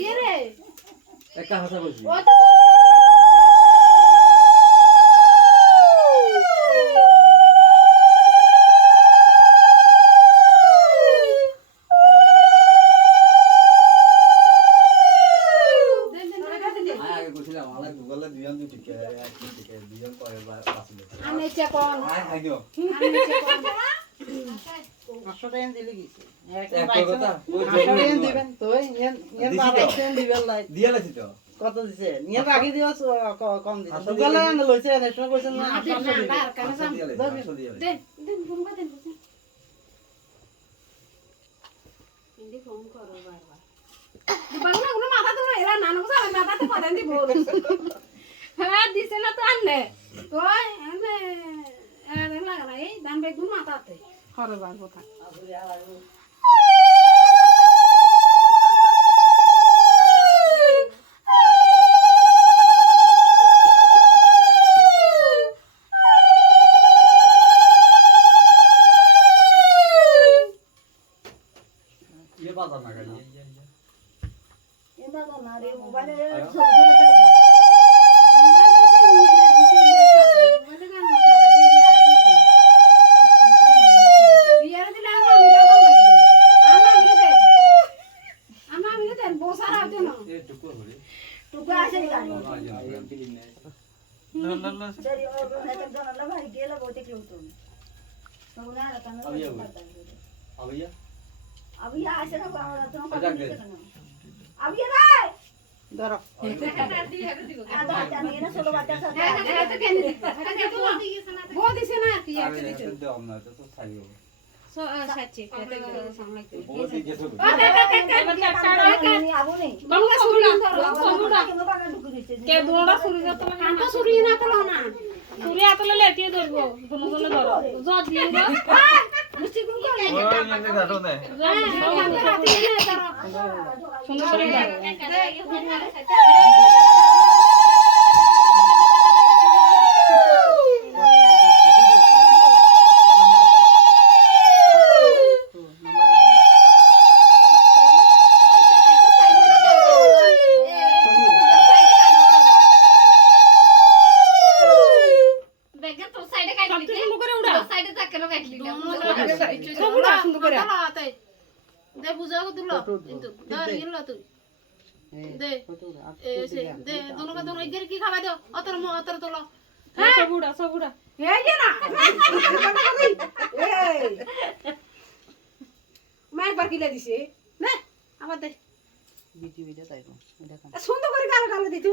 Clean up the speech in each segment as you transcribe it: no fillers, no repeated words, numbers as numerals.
ইয়ে রে একটা কথা বলছি ও তো আগে কইছিলাম আমার গুগলে দুজন দুটিকে একটিকে দুজন পরে বাসলে আমি চেক কোন আই দিও আমি চেক কোন 500 টাকা দিলে গেছে এক কথা ওই 500 টাকা দিবেন তো এর বাবা সেন দিবেন লাই দিয়া লাইছি তো কত দিছে নিয়ে বাকি দিও কম দিছে গুগলে আন লইছে নেশন কইছেন না 500 দিবেন আর কেন জান দে দে গুনবা দে হিন্দি ফোন করো বারবার দিবানা গুলো মাথা তো এরা নানক সারা মাথা তো পড়েন দি বল হ্যাঁ দিছে না তো আনলে তো এনে এনে লাগা না এই দান বেগুন মাথাতে করবার কথা ये बात ना करिए ये बात ना रे मोबाइल ये टुकड़ा हो रे टुकड़ा ऐसे निकाल ला ला ला सर ये तक दोनों लगा भाई गेला बहुत क्यों तो उन्हें आता ना अब ये अब ये ऐसे ना तो अब ये रे ধরো आधा आधा नहीं ना सोलो बात कर वो दिसे ना कि अरे तो दो हम ना तो सही हो सो सच्ची कहते सामने बहुत ही कैसे आबो नहीं बंगा सुरी समुड़ा के दोड़ा सुरी तो कांटा सुरी ना तो ना सुरी आतले लेती धरबो दोनो दोनो धरो जो दिएगा मुस्ती गुन कर ओ ये घाटो ने सुनो सुरी দে বুঝাও দিল কিন্তু ধর ইল তুই দে এসে দে দোনো কা দোনো এগের কি খাওয়া দাও অতর অতর তোলো হ্যাঁ সবুড়া এই যে না এই মা একবার কিলে দিছে না আবার দে ভিডিও তাইবো দেখো সুন্দর করে গাল গাল দিতে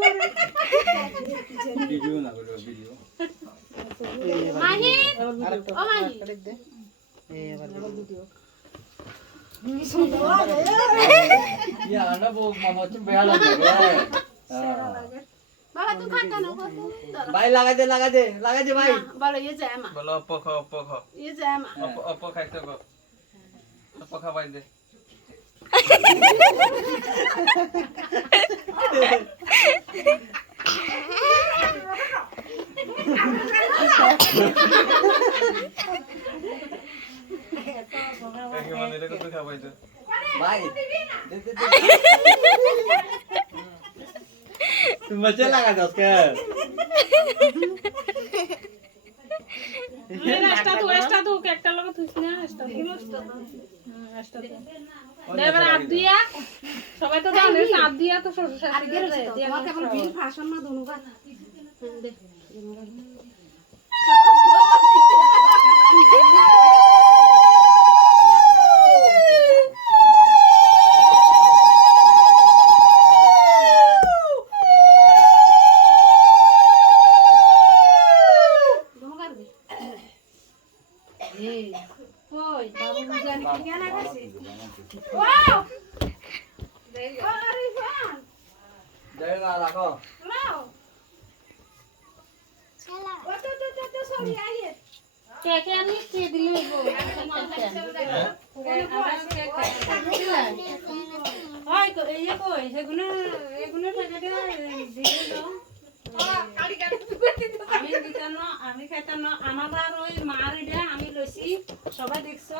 वीडियो ना करो वीडियो মাহি আরেকটা ও মাহি আরেক দে এবার ভিডিও ये आना वो मामा तुम बेहा लगे रे বাবা তুই খা কেন भाई लगा दे भाई বলো ये যায় মা बोलो अप्पो खाओ ये যায় মা अप्पो खाइते को अप्पो खा पाई दे एक मंदिर को तू खा पाई दे भाई तुम मजा लगा दो उसके এক্সট্রা তো একটা লগে তুইছ না এক্সট্রা দেবার আপ দিয়া সবাই তো দাও না আপ দিয়া তো আর গেরে দিয়া তোমার কেবল বিল ভাষণ না দনুগা দে ওই বাবু জানি কি জানা গেছে ওয়াও আরে ফান जाएगा रखो লাও চলা ও তো সরি আইয়ে কে আমি কে দিলে গো ওই এই কই এগুলো টাকাটা দিয়ে দাও আমি খাইতাম না আমার আর ওই মার এটা আমি লইছি সবাই দেখছো